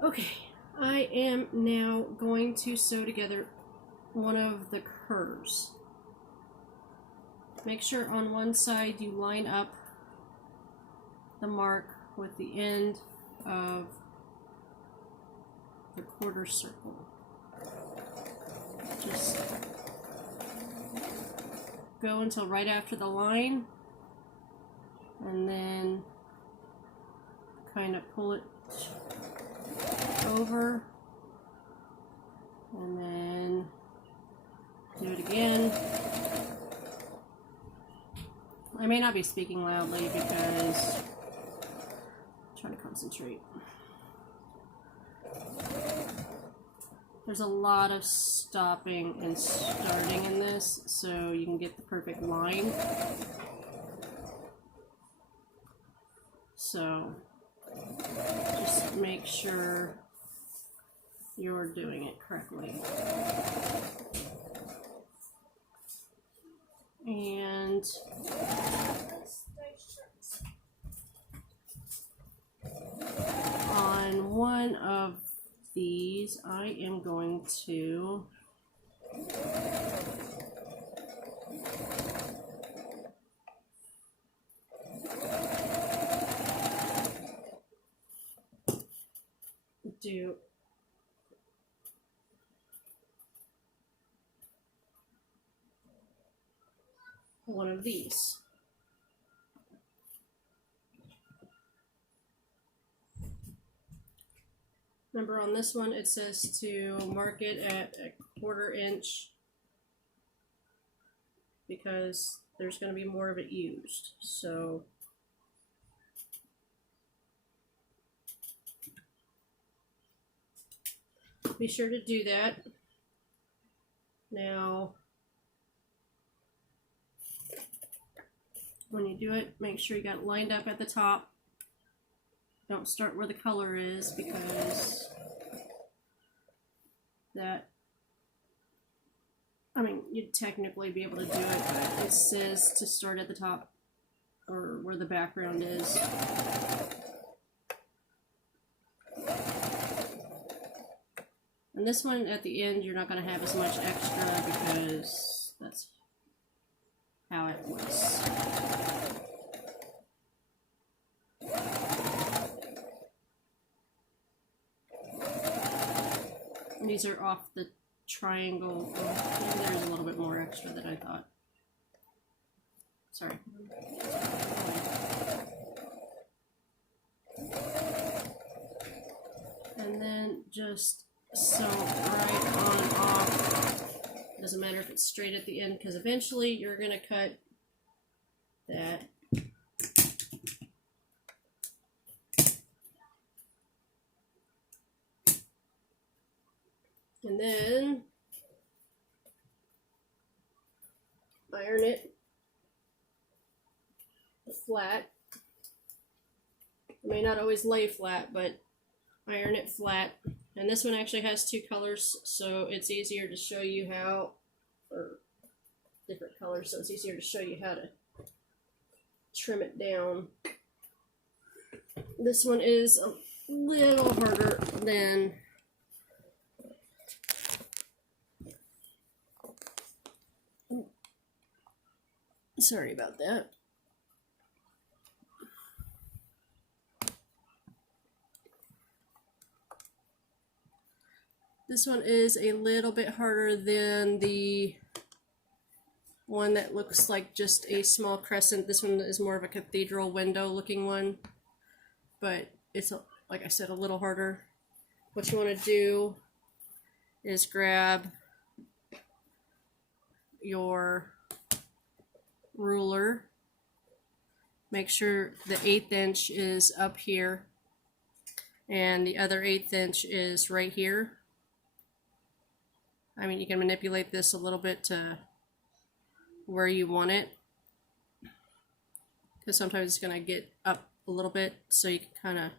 Okay, I am now going to sew together one of the curves. Make sure on one side you line up the mark with the end of the quarter circle. Just go until right after the line, and then kind of pull it over, and then do it again. I may not be speaking loudly because I'm trying to concentrate. There's a lot of stopping and starting in this, so you can get the perfect line. So just make sure you're doing it correctly. And on one of these, I am going to do one of these. Remember, on this one it says to mark it at a 1/4 inch because there's going to be more of it used. So be sure to do that. Now, when you do it, make sure you got it lined up at the top. Don't start where the color is, because that, I mean, you'd technically be able to do it, but it says to start at the top or where the background is. And this one at the end, you're not going to have as much extra because that's how it was. And these are off the triangle. Oh, maybe there's a little bit more extra than I thought. Sorry. And then just sew right on and off. Doesn't matter if it's straight at the end, because eventually you're going to cut that. And then iron it flat. It may not always lay flat, but iron it flat. And this one actually has 2 colors, so it's easier to show you how, or different colors, so it's easier to show you how to trim it down. This one is a little harder than sorry about that. This one is a little bit harder than the one that looks like just a small crescent. This one is more of a cathedral window looking one, but it's, like I said, a little harder. What you want to do is grab your ruler. Make sure the 1/8 inch is up here and the other 1/8 inch is right here. I mean, you can manipulate this a little bit to where you want it, because sometimes it's going to get up a little bit, so you can kind of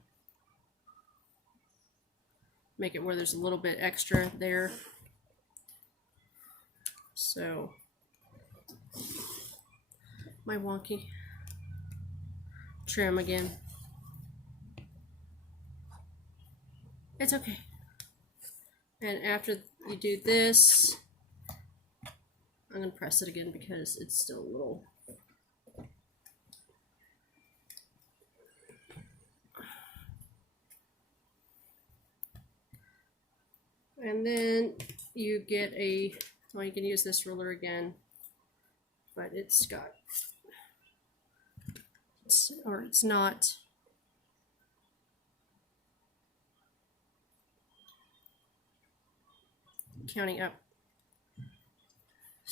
make it where there's a little bit extra there. So, my wonky trim again. It's okay. And after you do this, I'm going to press it again because it's still a little... And then you get a, well, you can use this ruler again, but it's got, it's not counting up